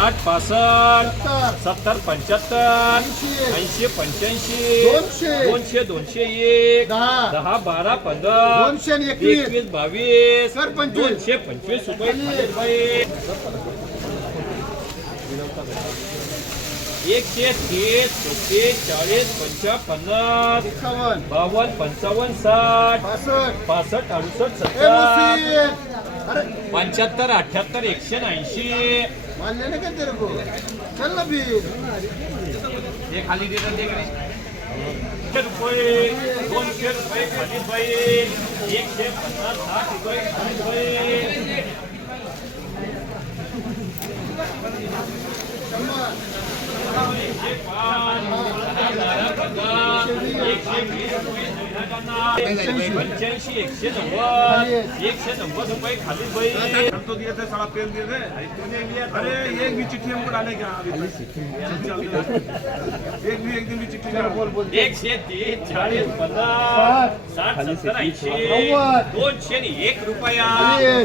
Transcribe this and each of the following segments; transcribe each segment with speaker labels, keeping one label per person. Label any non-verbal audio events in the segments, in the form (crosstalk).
Speaker 1: साठ पासष्ट
Speaker 2: सत्तर
Speaker 1: पंच्याहत्तर
Speaker 2: ऐंशी
Speaker 1: ऐंशी पंच्याऐंशी
Speaker 2: दोनशे.
Speaker 1: दोनशे दोनशे एक
Speaker 2: दहा
Speaker 1: बारा पंधरा
Speaker 2: दोनशे एकवीस.
Speaker 1: बावीस. दोनशे पंचवीस रुपये रुपये एकशे तीस चौतीस चाळीस पंचावन्न पन्नास बावन्न पंचावन्न साठ
Speaker 2: पासष्ट.
Speaker 1: अडुसष्ट सत्तर. पंच्याहत्तर अठ्याहत्तर एकशे ऐंशी हे खाली देतात. एकशे रुपये. दोनशे रुपये खाली एकशे पन्नास साठ रुपये खाली रुपये एकशे पाच दहा पंधरा एकशे वीस रुपये जाहिरातांना. पंच्याऐंशी एकशे नव्वद एकशे नव्वद रुपये खाली
Speaker 3: थे अरे एक भी चिट्ठी हमको डाले
Speaker 1: एकशे तीस चाळीस पन्नास साठ सत्तर ऐंशी. दोनशे एक रुपया.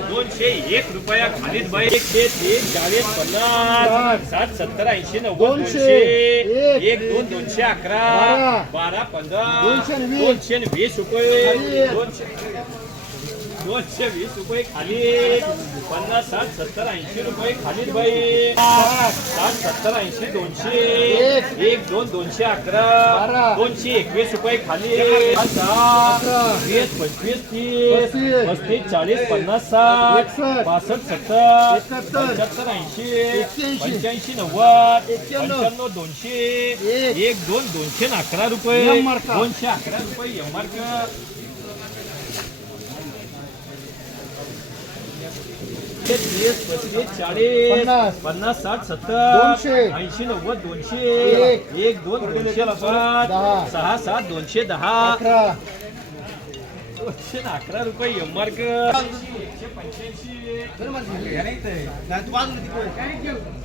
Speaker 1: दोनशे एक रुपया खालीच बाई एकशे तीस चाळीस पन्नास साठ सत्तर ऐंशी नव्वद
Speaker 2: दोनशे. एक.
Speaker 1: दोन दोनशे अकरा
Speaker 2: बारा.
Speaker 1: पंधरा
Speaker 2: दोनशे वीस.
Speaker 1: रुपये. दोनशे दोनशे वीस रुपये खाली. पन्नास साठ सत्तर ऐंशी रुपये खाली बाई. साठ सत्तर ऐंशी दोनशे.
Speaker 2: एक.
Speaker 1: दोन दोनशे अकरा. दोनशे एकवीस रुपये खाली. वीस पंचवीस तीस.
Speaker 2: पस्तीस.
Speaker 1: चाळीस पन्नास साठ. पासष्ट सत्तर. पंच्याहत्तर ऐंशी. पंच्याऐंशी नव्वद. पंच्याण्णव दोनशे.
Speaker 2: एक.
Speaker 1: दोन दोनशे अकरा रुपये. दोनशे अकरा रुपये एम मार्क तीस पस्तीस चाळीस
Speaker 2: पन्नास.
Speaker 1: पन्नास साठ सत्तर
Speaker 2: दोनशे.
Speaker 1: ऐंशी नव्वद दोनशे
Speaker 2: एक.
Speaker 1: एक दोन दोनशे पाच
Speaker 2: दहा.
Speaker 1: सहा सात दोनशे दहा
Speaker 2: अकरा
Speaker 1: दोनशे अकरा रुपये एम मार्क एकशे पंच्याऐंशी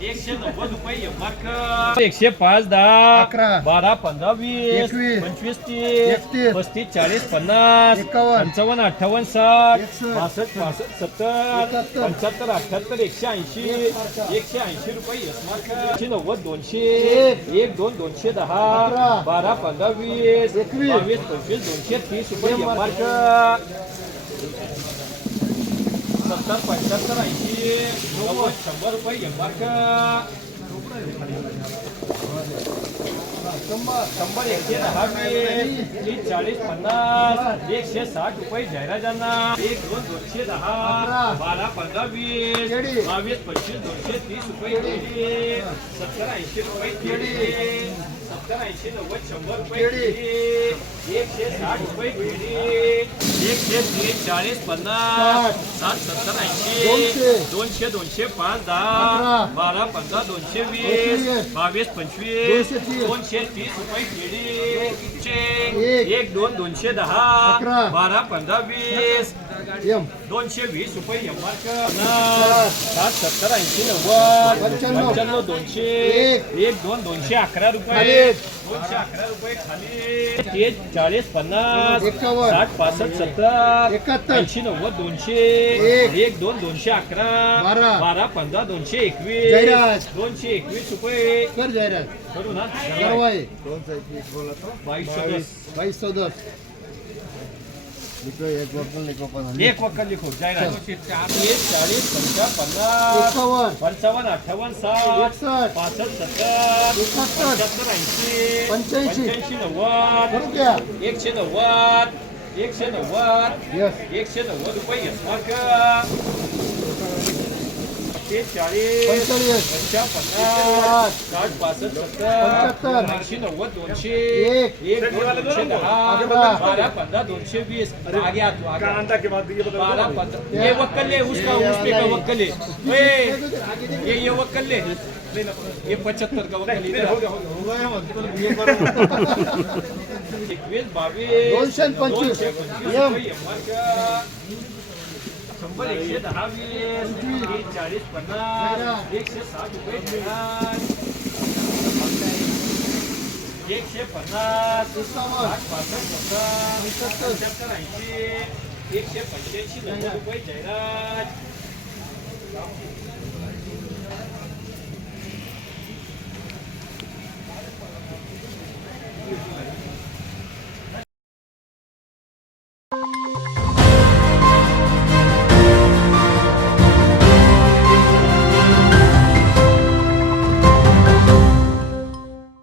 Speaker 1: एकशे नव्वद रुपये एकशे पाच दहा. बारा पंधरा वीस. पंचवीस तीस. पस्तीस चाळीस पन्नास. पंचावन्न अठ्ठावन्न साठ. पासष्ट पासष्ट सत्तर. पंच्याहत्तर अठ्याहत्तर एकशे ऐंशी एकशे ऐंशी रुपये एस मार्क एकशे नव्वद दोनशे
Speaker 2: एक.
Speaker 1: दोन दोनशे दहा. बारा पंधरा वीस
Speaker 2: एकवीस.
Speaker 1: पंचवीस दोनशे तीस रुपये
Speaker 2: एम
Speaker 1: एम
Speaker 2: मार्क.
Speaker 1: मार्क सत्तर पंच्याहत्तर ऐंशी नव्वद शंभर रुपये एमआर मार्क शंभर एकशे दहा वीस चाळीस पन्नास एकशे साठ रुपये जाहिराजांना एक दोन दोनशे दहा बारा पंधरा वीस बावीस पंचवीस दोनशे तीस रुपये सत्तर ऐंशी रुपये सत्तर ऐंशी नव्वद शंभर रुपये एकशे साठ रुपये केळी एकशे तीस चाळीस पन्नास साठ सत्तर ऐंशी
Speaker 2: दोनशे.
Speaker 1: दोनशे पाच. दहा बारा पंधरा दोनशे वीस. बावीस पंचवीस
Speaker 2: दोनशे तीस.
Speaker 1: रुपये केळी
Speaker 2: एक.
Speaker 1: दोन दोनशे दहा. बारा पंधरा वीस दोनशे वीस रुपये एम सात सत्तर ऐंशी नव्वद.
Speaker 2: पंच्याण्णव.
Speaker 1: दोनशे.
Speaker 2: एक.
Speaker 1: दोन दोनशे अकरा रुपये. दोनशे अकरा रुपये खाली. तीस चाळीस पन्नास. साठ पासष्ट सत्तर.
Speaker 2: एकाहत्तर.
Speaker 1: ऐंशी नव्वद दोनशे.
Speaker 2: एक.
Speaker 1: एक दोन दोनशे अकरा.
Speaker 2: बारा.
Speaker 1: बारा पंधरा दोनशे एकवीस. दोनशे एकवीस रुपये.
Speaker 2: कर
Speaker 1: ना. बाईस दस.
Speaker 2: बाईस सौ दस.
Speaker 1: एक वक्कल लिखो जाहिरात. तीस चाळीस पंचा पन्नास.
Speaker 2: एकावन्न.
Speaker 1: पंचावन्न अठ्ठावन्न साठ.
Speaker 2: एकसष्ट.
Speaker 1: पासष्ट सत्तर.
Speaker 2: एकाहत्तर.
Speaker 1: पंच्याहत्तर ऐंशी.
Speaker 2: पंच्याऐंशी.
Speaker 1: पंच्याऐंशी नव्वद.
Speaker 2: करू क्या
Speaker 1: एकशे नव्वद. एकशे नव्वद.
Speaker 2: यस
Speaker 1: एकशे नव्वद रुपये मार्क. तीस चाळीस
Speaker 2: पंचेचाळीस.
Speaker 1: पंचा पन्नास साठ पासष्ट सत्तर.
Speaker 2: पंच्याहत्तर.
Speaker 1: ऐंशी नव्वद दोनशे.
Speaker 2: एक.
Speaker 1: एक दोन दोनशे दहा.
Speaker 2: अकरा.
Speaker 1: बारा पंधरा दोनशे वीस. आगे आ आगे आ.
Speaker 3: आंटा के बाद ये बता
Speaker 1: बारह पंद्रह ये वक्कल ले उसका उस पे का वक्कल ले. ए, ये ये वक्कल ले. ये पचहत्तर का वक्कल इधर एकवीस (laughs) बावीस.
Speaker 2: दोनशे पंचवीस.
Speaker 1: दोनशे. शंभर एकशे दहा वीस तीस चाळीस पन्नास एकशे साठ रुपये पन्नास एकशे पन्नास
Speaker 2: एकावन्न.
Speaker 1: साठ पासष्ट सत्तर पंच्याहत्तर ऐंशी एकशे पंच्याऐंशी नव्वद रुपये जाहिरात